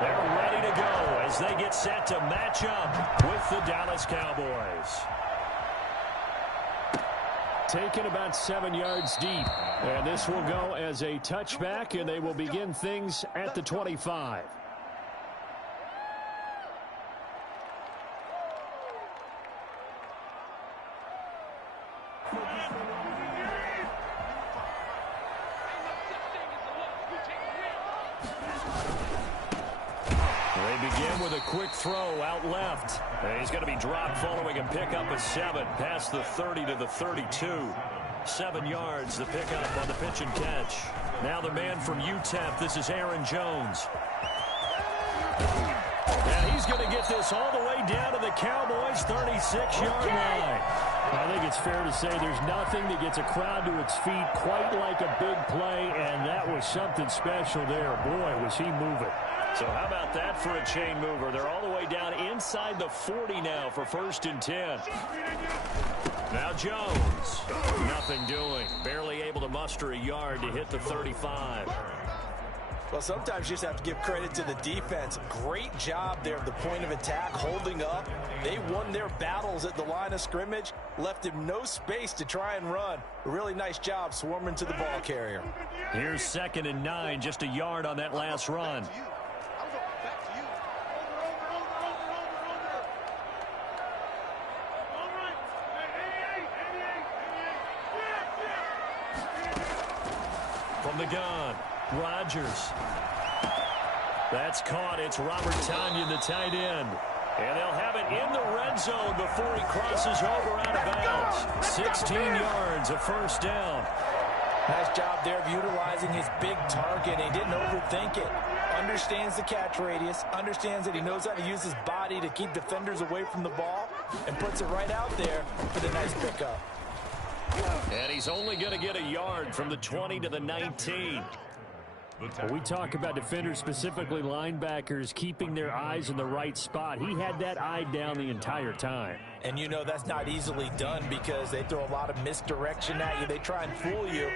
They're ready to go as they get set to match up with the Dallas Cowboys. Taken about 7 yards deep. And this will go as a touchback, and they will begin things at the 25. They begin with a quick throw out left. He's going to be dropped following a pickup of 7 past the 30 to the 32. 7 yards, the pickup on the pitch and catch. Now the man from UTEP, this is Aaron Jones. And he's going to get this all the way down to the Cowboys' 36-yard line. I think it's fair to say there's nothing that gets a crowd to its feet quite like a big play, and that was something special there. Boy, was he moving. So how about that for a chain mover? They're all the way down inside the 40 now for 1st and 10. Now Jones, nothing doing. Barely able to muster a yard to hit the 35. Well, sometimes you just have to give credit to the defense. Great job there at the point of attack, holding up. They won their battles at the line of scrimmage, left him no space to try and run. A really nice job swarming to the ball carrier. Here's 2nd and 9, just a yard on that last run. From the gun, Rodgers. That's caught. It's Robert Tonyan, the tight end. And they'll have it in the red zone before he crosses over out of bounds. 16 yards, a 1st down. Nice job there of utilizing his big target. He didn't overthink it. Understands the catch radius. Understands that he knows how to use his body to keep defenders away from the ball. And puts it right out there for the nice pickup. And he's only going to get a yard from the 20 to the 19. When we talk about defenders, specifically linebackers, keeping their eyes in the right spot. He had that eye down the entire time. And you know that's not easily done because they throw a lot of misdirection at you. They try and fool you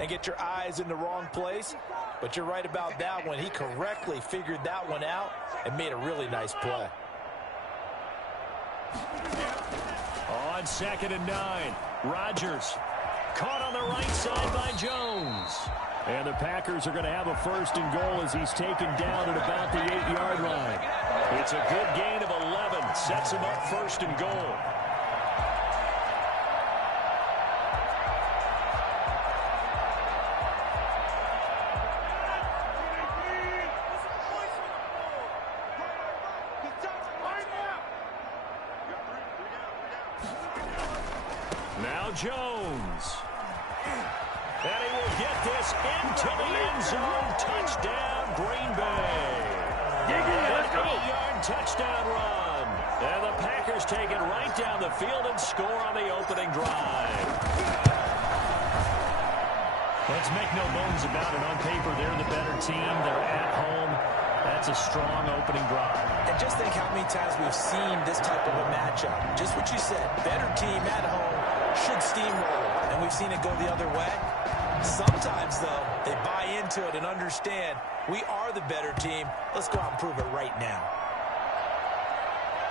and get your eyes in the wrong place. But you're right about that one. He correctly figured that one out and made a really nice play. On 2nd and 9, Rodgers caught on the right side by Jones. And the Packers are going to have a 1st and goal as he's taken down at about the 8-yard line. It's a good gain of 11. Sets him up 1st and goal. Now Jones. And he will get this into the end zone. Touchdown, Green Bay. An 8-yard touchdown run. And the Packers take it right down the field and score on the opening drive. Let's make no bones about it. On paper, they're the better team. They're at home. That's a strong opening drive. And just think how many times we've seen this type of a matchup. Just what you said. Better team at home should steamroll. And we've seen it go the other way. Sometimes, though, they buy into it and understand we are the better team. Let's go out and prove it right now.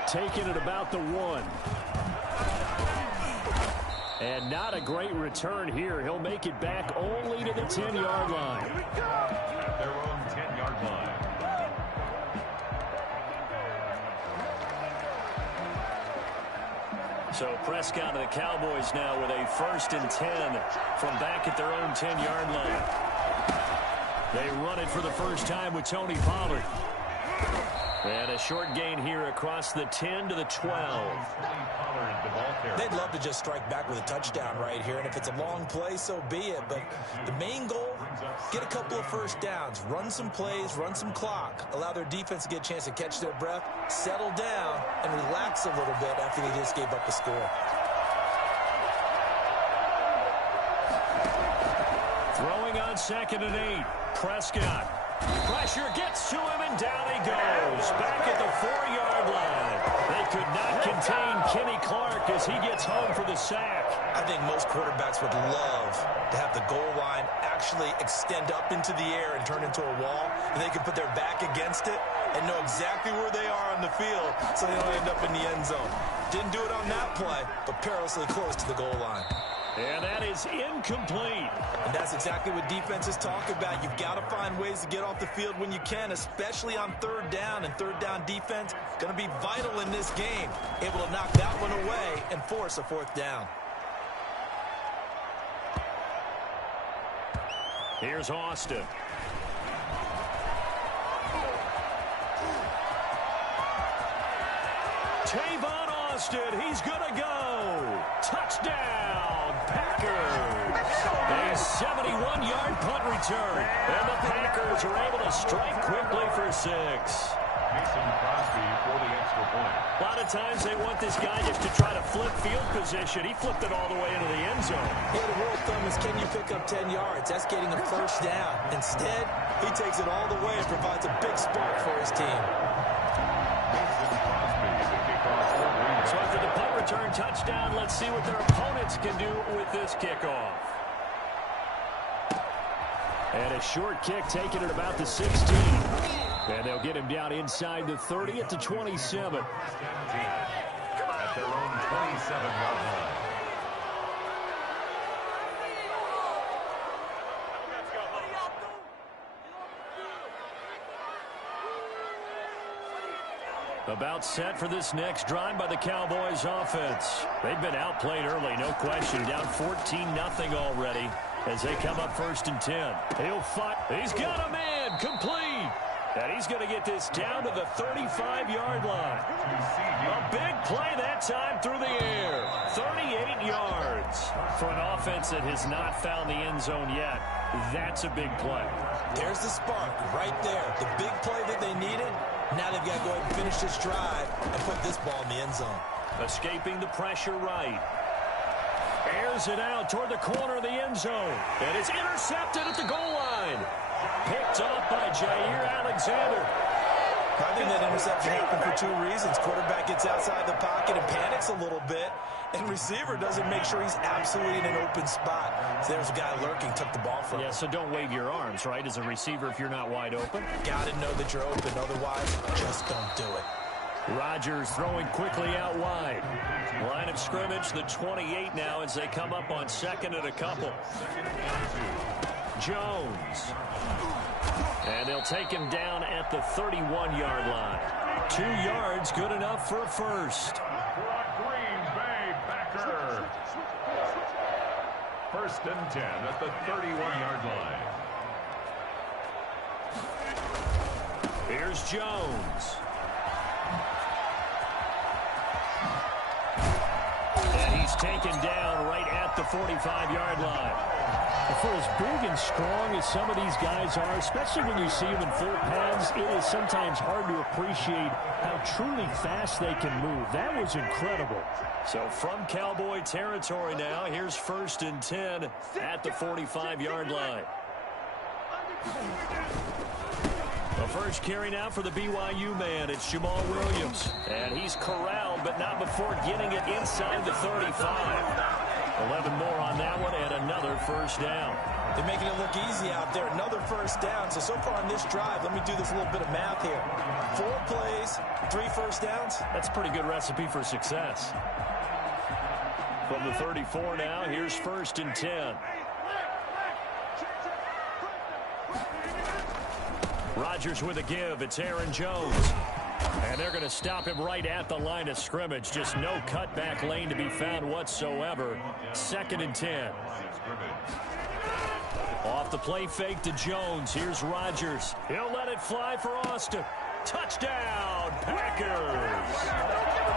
Taking it about the 1. And not a great return here. He'll make it back only to the 10-yard line. Their own 10-yard line. So Prescott and the Cowboys now with a 1st and 10 from back at their own 10-yard line. They run it for the first time with Tony Pollard. And a short gain here across the 10 to the 12. They'd love to just strike back with a touchdown right here. And if it's a long play, so be it. But the main goal, get a couple of 1st downs, run some plays, run some clock, allow their defense to get a chance to catch their breath, settle down, and relax a little bit after they just gave up the score. Throwing on 2nd and 8. Prescott. Pressure gets to him, and down he goes. Back at the 4-yard line. They could not contain Kenny Clark as he gets home for the sack. I think most quarterbacks would love to have the goal line actually extend up into the air and turn into a wall, and they can put their back against it. and know exactly where they are on the field so they don't end up in the end zone. Didn't do it on that play, but perilously close to the goal line. And that is incomplete. And that's exactly what defenses talk about. You've got to find ways to get off the field when you can, especially on third down. And third down defense going to be vital in this game. Able to knock that one away and force a fourth down. Here's Austin. Tavon Austin, he's gonna go. Touchdown, Packers. A 71-yard punt return. And the Packers are able to strike quickly for 6. Mason Crosby for the extra point. A lot of times they want this guy just to try to flip field position. He flipped it all the way into the end zone. Yeah, the rule of thumb is, can you pick up 10 yards? That's getting a first down. Instead, he takes it all the way and provides a big spark for his team. Mason Crosby, the kickoff for Green Bay. So after the punt return touchdown, let's see what their opponents can do with this kickoff. And a short kick taken at about the 16. And they'll get him down inside the 30 at the 27. At their own 27-yard line. About set for this next drive by the Cowboys offense. They've been outplayed early, no question. Down 14-0 already as they come up 1st and 10. He'll fight. He's got a man. Complete. And he's going to get this down to the 35-yard line. A big play that time through the air. 38 yards. For an offense that has not found the end zone yet, that's a big play. There's the spark right there. The big play that they needed. Now they've got to go ahead and finish this drive and put this ball in the end zone. Escaping the pressure right. Airs it out toward the corner of the end zone. And it's intercepted at the goal line. Picked up by Jair Alexander. I think that interception happened for 2 reasons. Quarterback gets outside the pocket and panics a little bit. And receiver doesn't make sure he's absolutely in an open spot. So there's a guy lurking, took the ball from him. Yeah, so don't wave your arms, right, as a receiver if you're not wide open. Got to know that you're open. Otherwise, just don't do it. Rodgers throwing quickly out wide. Line of scrimmage, the 28 now as they come up on 2nd and a couple. Jones. And they'll take him down at the 31-yard line. 2 yards, good enough for a first. Green Bay Packers. 1st and 10 at the 31-yard line. Here's Jones. And he's taken down right at the 45-yard line. For as big and strong as some of these guys are, especially when you see them in full pads, it is sometimes hard to appreciate how truly fast they can move. That was incredible. So from Cowboy territory now, here's 1st and 10 at the 45-yard line. The first carry now for the BYU man. It's Jamal Williams. And he's corralled, but not before getting it inside the 35. 11 more on that one, and another first down. They're making it look easy out there. Another first down. So far on this drive, let me do this little bit of math here. 4 plays, 3 first downs. That's a pretty good recipe for success. From the 34 now, here's 1st and 10. Rodgers with a give. It's Aaron Jones. And they're going to stop him right at the line of scrimmage. Just no cutback lane to be found whatsoever. 2nd and 10. Off the play fake to Jones. Here's Rodgers. He'll let it fly for Austin. Touchdown, Packers.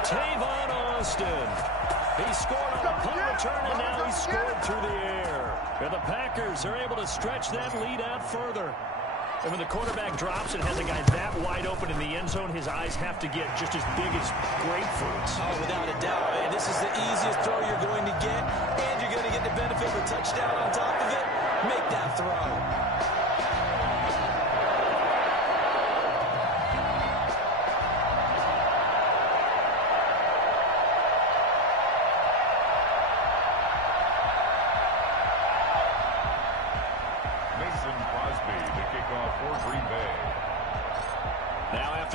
Tavon Austin. He scored on a punt return, and now he's scored through the air. And the Packers are able to stretch that lead out further. And when the quarterback drops and has a guy that wide open in the end zone, his eyes have to get just as big as grapefruits. Oh, without a doubt, man. This is the easiest throw you're going to get, and you're going to get the benefit of a touchdown on top of it. Make that throw.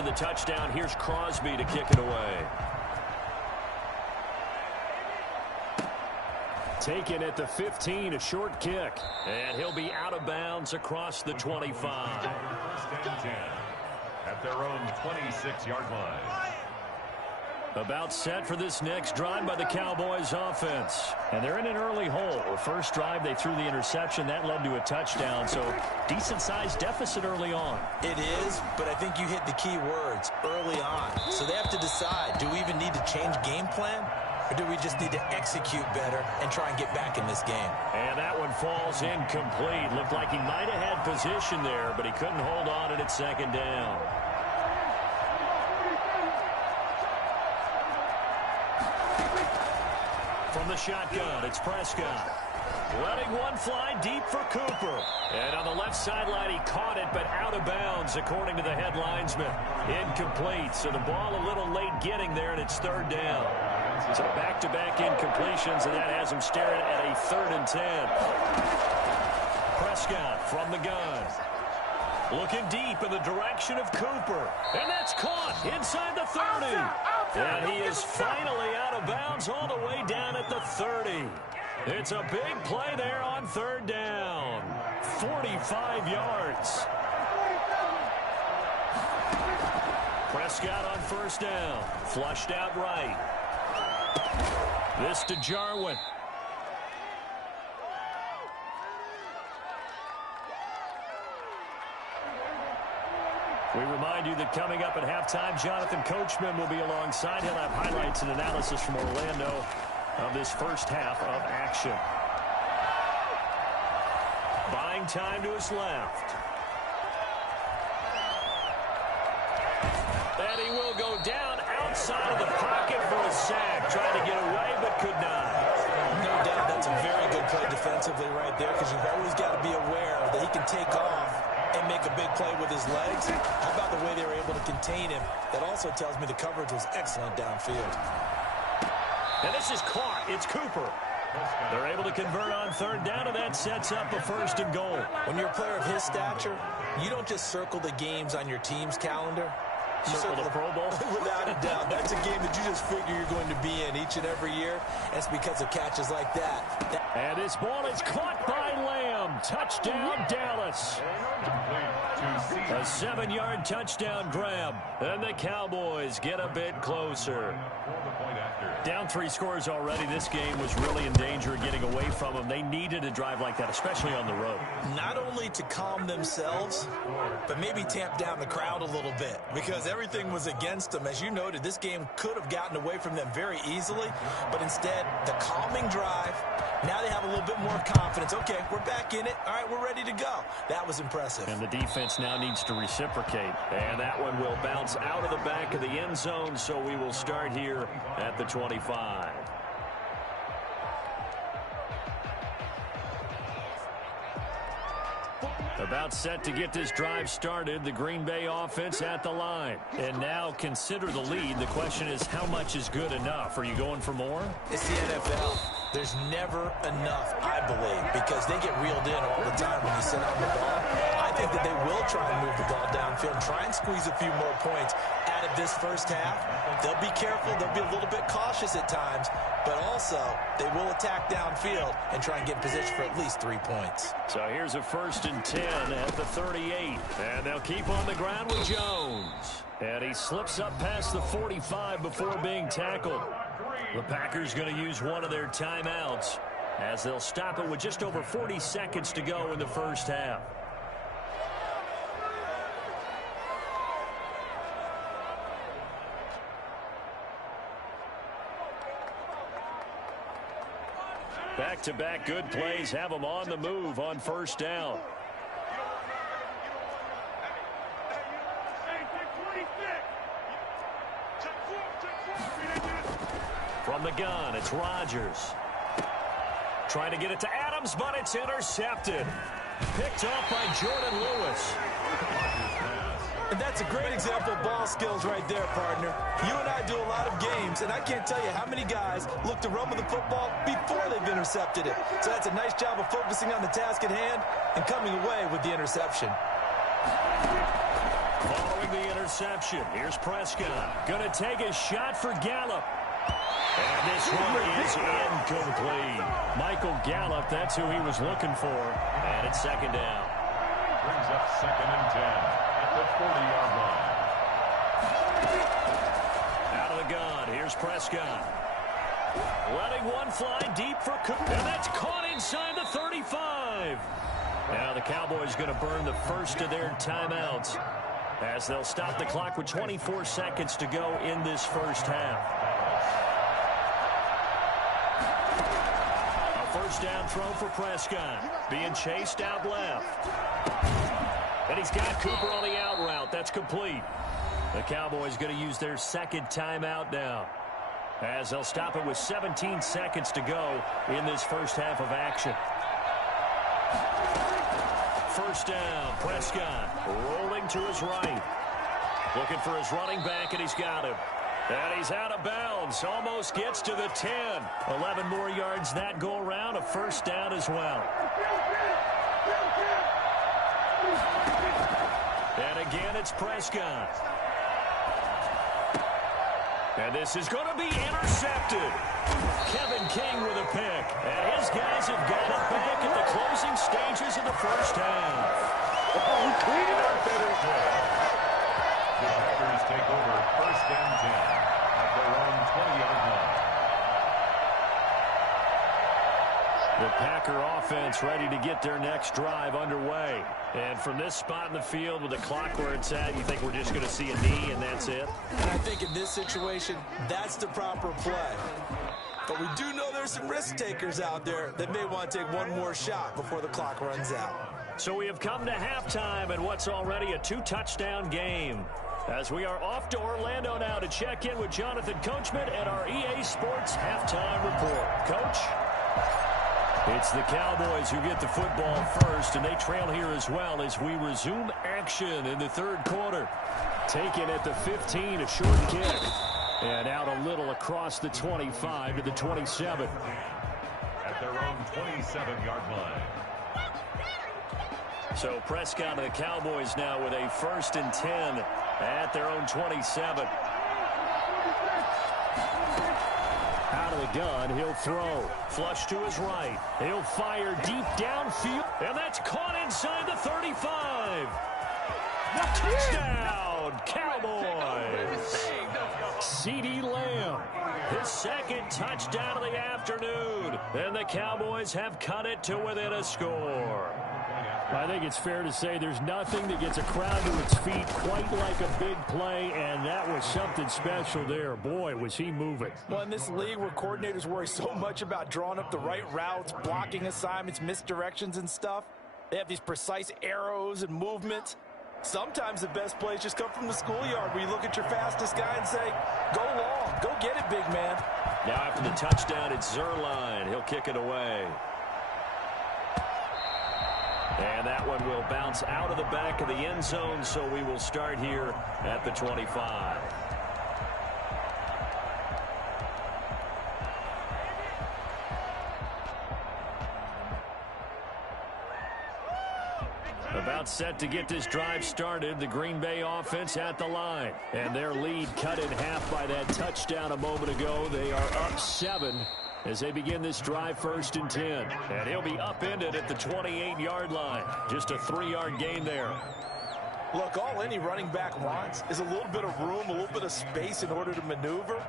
the touchdown. Here's Crosby to kick it away. Taken at the 15, a short kick. And he'll be out of bounds across the 25. First and 10 at their own 26-yard line. About set for this next drive by the Cowboys offense. And they're in an early hole. The first drive, they threw the interception. That led to a touchdown. So decent-sized deficit early on. It is, but I think you hit the key words, early on. So they have to decide, do we even need to change game plan? Or do we just need to execute better and try and get back in this game? And that one falls incomplete. Looked like he might have had position there, but he couldn't hold on at its second down. From the shotgun, it's Prescott. Letting one fly deep for Cooper. And on the left sideline, he caught it, but out of bounds, according to the head linesman. Incomplete, so the ball a little late getting there, and it's third down. So back-to-back incompletions, and that has him staring at a 3rd and 10. Prescott from the gun. Looking deep in the direction of Cooper. And that's caught inside the 30. And he is finally out of bounds all the way down at the 30. It's a big play there on 3rd down. 45 yards. Prescott on 1st down. Flushed out right. This to Jarwin. We remind you that coming up at halftime, Jonathan Coachman will be alongside. He'll have highlights and analysis from Orlando of this first half of action. Buying time to his left. And he will go down outside of the pocket for a sack. Trying to get away, but could not. No doubt that's a very good play defensively right there, because you've always got to be aware that he can take off and make a big play with his legs. How about the way they were able to contain him? That also tells me the coverage was excellent downfield. And this is caught. It's Cooper. They're able to convert on 3rd down, and that sets up a 1st and goal. When you're a player of his stature, you don't just circle the games on your team's calendar. You circle the Pro Bowl? Without a doubt. That's a game that you just figure you're going to be in each and every year. And it's because of catches like that. And this ball is caught by Lamb. Touchdown, Dallas. A 7-yard touchdown grab. And the Cowboys get a bit closer. Down 3 scores already. This game was really in danger of getting away from them. They needed a drive like that, especially on the road. Not only to calm themselves, but maybe tamp down the crowd a little bit, because everything was against them. As you noted, this game could have gotten away from them very easily, but instead, the calming drive, now they have a little bit more confidence. Okay, we're back in it. All right, we're ready to go. That was impressive. And the defense now needs to reciprocate. And that one will bounce out of the back of the end zone, so we will start here at the 25. About set to get this drive started. The Green Bay offense at the line. And now consider the lead. The question is, how much is good enough? Are you going for more? It's the NFL. There's never enough, I believe, because they get reeled in all the time when you sit on the ball. I think that they will try and move the ball downfield, try and squeeze a few more points out of this first half. They'll be careful. They'll be a little bit cautious at times, but also they will attack downfield and try and get in position for at least 3 points. So here's a 1st and 10 at the 38. And they'll keep on the ground with Jones. And he slips up past the 45 before being tackled. The Packers going to use one of their timeouts as they'll stop it with just over 40 seconds to go in the first half. Back-to-back good plays have them on the move on 1st down. From the gun, it's Rodgers. Trying to get it to Adams, but it's intercepted. Picked off by Jordan Lewis. And that's a great example of ball skills right there, partner. You and I do a lot of games, and I can't tell you how many guys look to run with the football before they've intercepted it. So that's a nice job of focusing on the task at hand and coming away with the interception. Following the interception. Here's Prescott. Going to take a shot for Gallup. And this one is incomplete. Michael Gallup, that's who he was looking for. And it's second down. Brings up 2nd and 10 at the 40-yard line. Out of the gun, here's Prescott. Letting one fly deep for Cooper. And that's caught inside the 35. Now the Cowboys going to burn the first of their timeouts as they'll stop the clock with 24 seconds to go in this first half. A first down throw for Prescott. Being chased out left. And he's got Cooper on the out route. That's complete. The Cowboys going to use their second timeout now, as they'll stop it with 17 seconds to go in this first half of action. First down, Prescott rolling to his right. Looking for his running back, and he's got him. And he's out of bounds. Almost gets to the 10. 11 more yards that go around. A first down as well. And again, it's Prescott. And this is going to be intercepted. Kevin King with a pick. And his guys have got it back at the closing stages of the first half. We cleaned it up better. The Packers take over 1st and 10 at their own 20-yard line. The Packer offense ready to get their next drive underway. And from this spot in the field with the clock where it's at, you think we're just going to see a knee and that's it? And I think in this situation, that's the proper play. But we do know there's some risk takers out there that may want to take one more shot before the clock runs out. So we have come to halftime in what's already a 2-touchdown game, as we are off to Orlando now to check in with Jonathan Coachman at our EA Sports Halftime Report. Coach? It's the Cowboys who get the football first, and they trail here as well as we resume action in the third quarter. Taken at the 15, a short kick. And out a little across the 25 to the 27. At their own 27-yard line. So Prescott and the Cowboys now with a 1st and 10 at their own 27. Out of the gun, he'll throw. Flush to his right. He'll fire deep downfield. And that's caught inside the 35. Touchdown, Cowboys. CeeDee Lamb, his second touchdown of the afternoon. And the Cowboys have cut it to within a score. I think it's fair to say there's nothing that gets a crowd to its feet quite like a big play, and that was something special there. Boy, was he moving. Well, in this league where coordinators worry so much about drawing up the right routes, blocking assignments, misdirections and stuff, they have these precise arrows and movements. Sometimes the best plays just come from the schoolyard, where you look at your fastest guy and say, go long, go get it, big man. Now after the touchdown, it's Zerline. He'll kick it away. And that one will bounce out of the back of the end zone, so we will start here at the 25. About set to get this drive started, the Green Bay offense at the line. And their lead cut in half by that touchdown a moment ago. They are up 7 as they begin this drive 1st and 10. And he'll be upended at the 28-yard line. Just a 3-yard gain there. Look, all any running back wants is a little bit of room, a little bit of space in order to maneuver.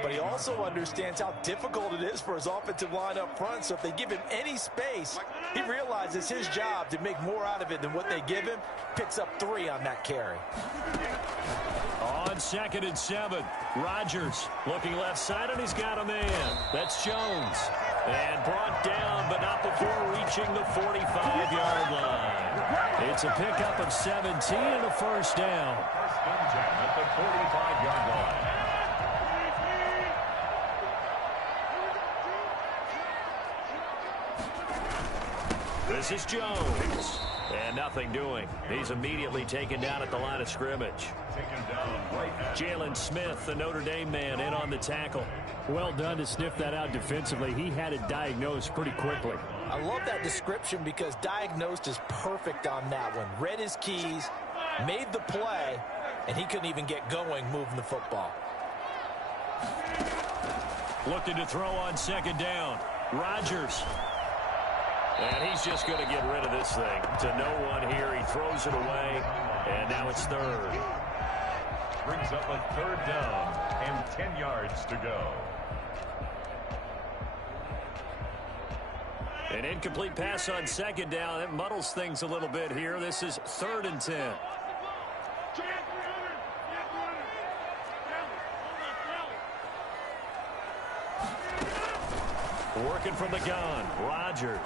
But he also understands how difficult it is for his offensive line up front. So if they give him any space, he realizes his job to make more out of it than what they give him. Picks up 3 on that carry. On 2nd and 7, Rodgers looking left side, and he's got a man. That's Jones. And brought down, but not before reaching the 45-yard line. It's a pickup of 17 and a first down. 1st and 10 at the 45-yard line. This is Jones. And nothing doing. He's immediately taken down at the line of scrimmage. Jalen Smith, the Notre Dame man, in on the tackle. Well done to sniff that out defensively. He had it diagnosed pretty quickly. I love that description because diagnosed is perfect on that one. Read his keys, made the play, and he couldn't even get going moving the football. Looking to throw on second down. Rodgers. And he's just going to get rid of this thing. To no one here. He throws it away. And now it's third. Brings up a third down and 10 yards to go. An incomplete pass on second down. It muddles things a little bit here. This is 3rd and 10. Working from the gun. Rodgers.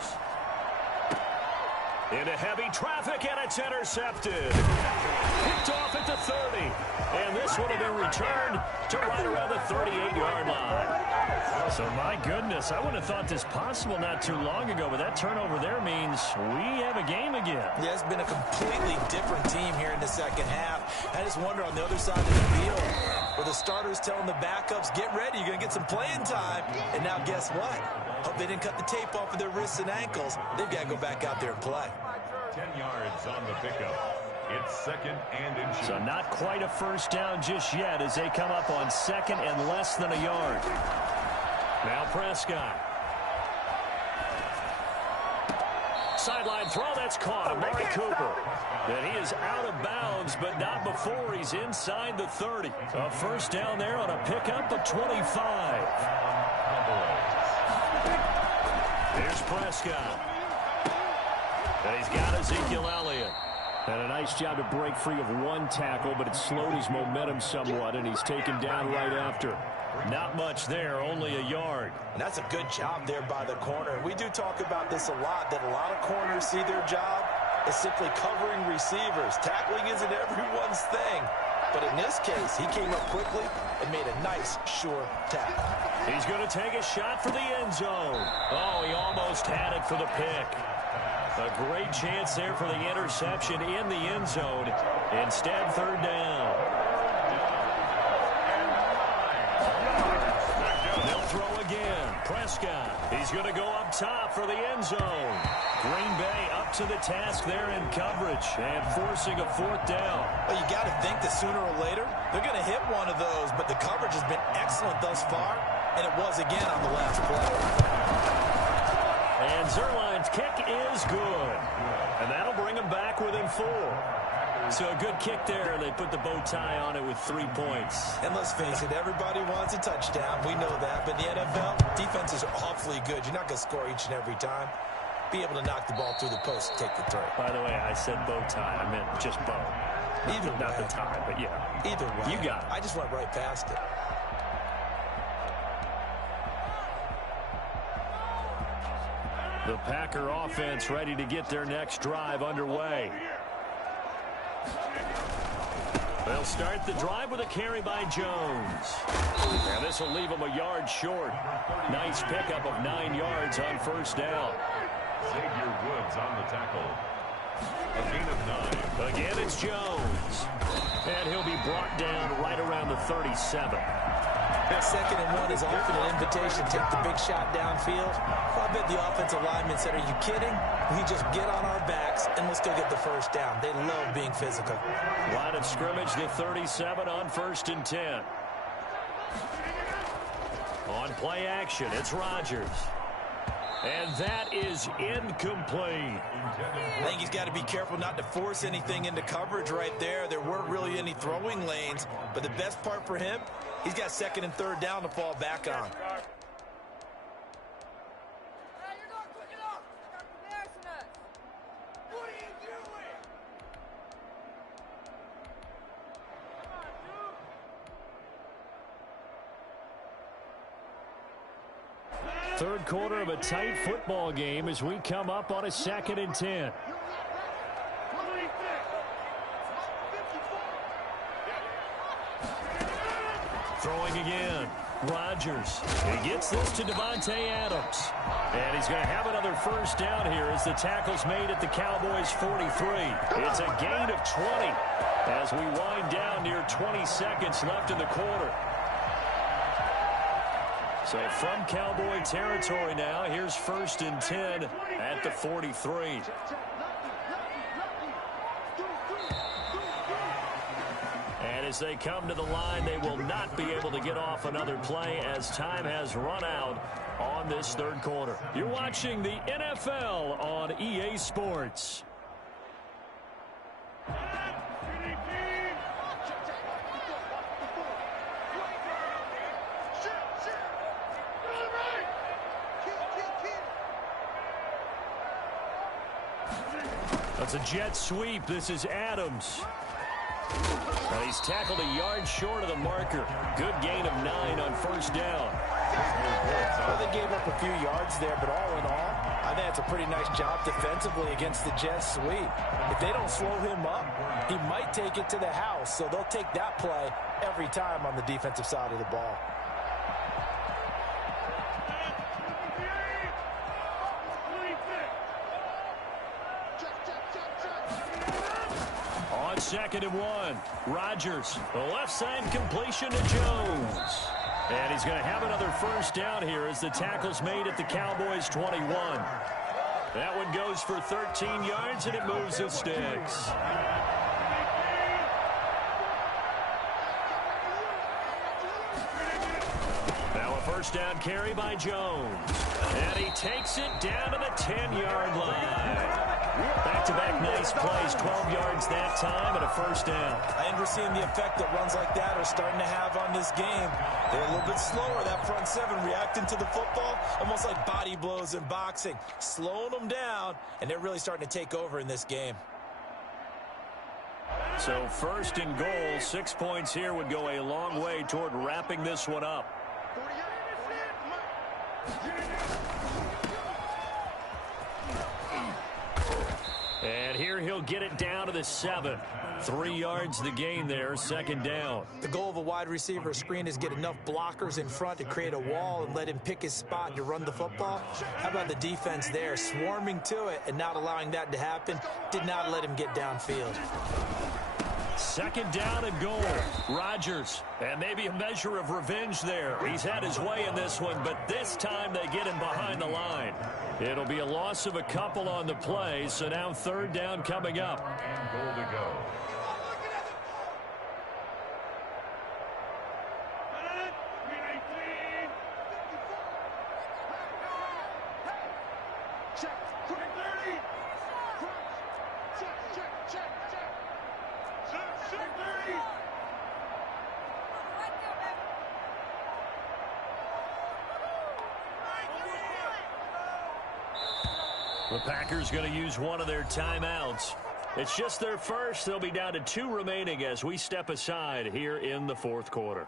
Into heavy traffic, and it's intercepted. Picked off at the 30. And this one will be returned to right around the 38-yard line. So, my goodness, I wouldn't have thought this possible not too long ago, but that turnover there means we have a game again. Yeah, it's been a completely different team here in the second half. I just wonder on the other side of the field, where the starters telling the backups, get ready, you're going to get some playing time. And now guess what? Hope they didn't cut the tape off of their wrists and ankles. They've got to go back out there and play. 10 yards on the pickup. It's 2nd and inches. So not quite a first down just yet as they come up on 2nd and less than a yard. Now Prescott. Sideline throw, that's caught. Amari Cooper. And he is out of bounds, but not before he's inside the 30. A first down there on a pickup of 25. Here's Prescott. And he's got Ezekiel Elliott. And a nice job to break free of one tackle, but it slowed his momentum somewhat, and he's taken down right after. Not much there, only a yard. And that's a good job there by the corner. We do talk about this a lot, that a lot of corners see their job as simply covering receivers. Tackling isn't everyone's thing. But in this case, he came up quickly and made a nice, sure tackle. He's going to take a shot for the end zone. Oh, he almost had it for the pick. A great chance there for the interception in the end zone. Instead, 3rd down. They'll throw again. Prescott. He's going to go up top for the end zone. Green Bay up to the task there in coverage and forcing a 4th down. Well, you got to think that sooner or later they're going to hit one of those, but the coverage has been excellent thus far, and it was again on the last play. And Zerline's kick is good. And that'll bring him back within 4. So a good kick there. They put the bow tie on it with 3 points. And let's face it, everybody wants a touchdown. We know that. But the NFL, defenses are awfully good. You're not going to score each and every time. Be able to knock the ball through the post and take the throw. By the way, I said bow tie. I meant just bow. Not the tie, but yeah. Either way. You got it. I just went right past it. The Packer offense ready to get their next drive underway. They'll start the drive with a carry by Jones. And this will leave them a yard short. Nice pickup of 9 yards on first down. Xavier Woods on the tackle. A gain of 9. Again, it's Jones. And he'll be brought down right around the 37. That 2nd and 1 is often an invitation to take the big shot downfield. I bet the offensive lineman said, are you kidding? We just get on our backs and let's go get the first down. They love being physical. Line of scrimmage, the 37 on 1st and 10. On play action, it's Rodgers. And that is incomplete. I think he's got to be careful not to force anything into coverage right there. There weren't really any throwing lanes. But the best part for him, he's got 2nd and 3rd down to fall back on. Third quarter of a tight football game as we come up on a 2nd and 10. Throwing again. Rodgers. He gets this to Devontae Adams. And he's going to have another first down here as the tackle's made at the Cowboys' 43. It's a gain of 20 as we wind down near 20 seconds left in the quarter. So from Cowboy territory now, here's 1st and 10 at the 43. And And as they come to the line, they will not be able to get off another play as time has run out on this third quarter. You're watching the NFL on EA Sports. That's a jet sweep. This is Adams. He's tackled a yard short of the marker. Good gain of 9 on first down. Well, they gave up a few yards there, but all in all, I think that's a pretty nice job defensively against the jet sweep. If they don't slow him up, he might take it to the house, so they'll take that play every time on the defensive side of the ball. On 2nd and 1, Rodgers, the left side completion to Jones. And he's going to have another first down here as the tackle's made at the Cowboys' 21. That one goes for 13 yards, and it moves the sticks. Now a first down carry by Jones. And he takes it down to the 10-yard line. Back-to-back nice plays, 12 yards that time, and a first down. I think we're seeing the effect that runs like that are starting to have on this game. They're a little bit slower, that front seven, reacting to the football, almost like body blows in boxing, slowing them down, and they're really starting to take over in this game. So first and goal, 6 points here would go a long way toward wrapping this one up. And here he'll get it down to the 7. 3 yards the gain there, second down. The goal of a wide receiver screen is get enough blockers in front to create a wall and let him pick his spot to run the football. How about the defense there, swarming to it and not allowing that to happen? Did not let him get downfield. Second down and goal. Rodgers. And maybe a measure of revenge there. He's had his way in this one, but this time they get him behind the line. It'll be a loss of a couple on the play, so now third down coming up. And goal to go. The Packers going to use one of their timeouts. It's just their first. They'll be down to 2 remaining as we step aside here in the fourth quarter.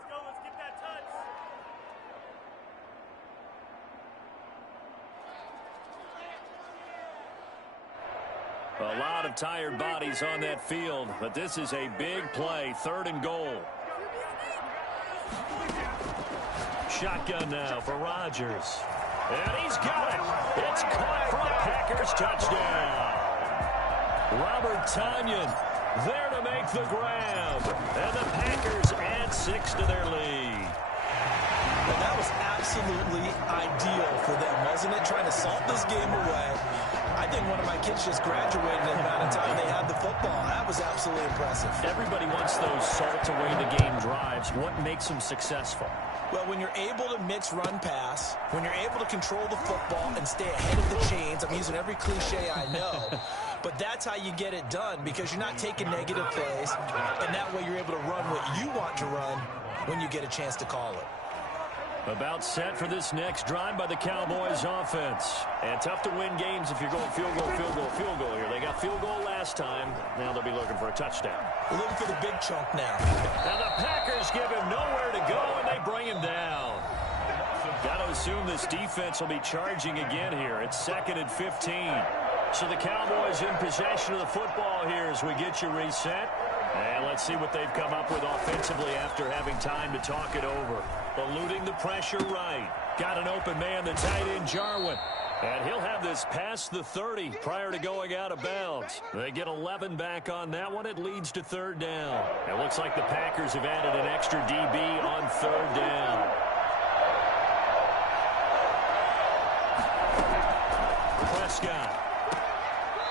A lot of tired bodies on that field, but this is a big play. Third and goal. Shotgun now for Rodgers. And he's got it. It's caught for a Packers touchdown. Robert Tonyan there to make the grab. And the Packers add 6 to their lead. And that was absolutely ideal for them, wasn't it? Trying to salt this game away. I think one of my kids just graduated in the amount of time they had the football. That was absolutely impressive. Everybody wants those salt-away-the-game drives. What makes them successful? Well, when you're able to mix run-pass, when you're able to control the football and stay ahead of the chains, I'm using every cliche I know, but that's how you get it done because you're not taking negative plays, and that way you're able to run what you want to run when you get a chance to call it. About set for this next drive by the Cowboys offense. And tough to win games if you're going field goal, field goal, field goal here. They got field goal last time. Now they'll be looking for a touchdown. We're looking for the big chunk now. And the Packers give him nowhere to go, and they bring him down. Got to assume this defense will be charging again here. It's 2nd and 15. So the Cowboys in possession of the football here as we get you reset. And let's see what they've come up with offensively after having time to talk it over. Eluding the pressure right. Got an open man, the tight end, Jarwin. And he'll have this past the 30 prior to going out of bounds. They get 11 back on that one. It leads to third down. It looks like the Packers have added an extra DB on third down. Prescott.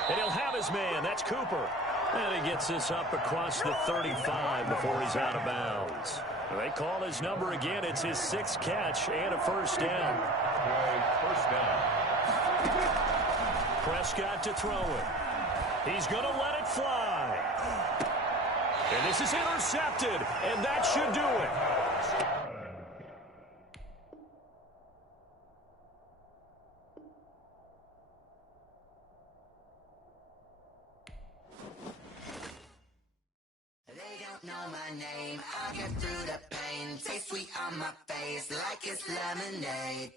And he'll have his man. That's Cooper. And he gets this up across the 35 before he's out of bounds. They call his number again. It's his 6th catch and a first down. First down. Prescott to throw it. He's going to let it fly. And this is intercepted, and that should do it. Know my name, I get through the pain. Taste sweet on my face like it's lemonade.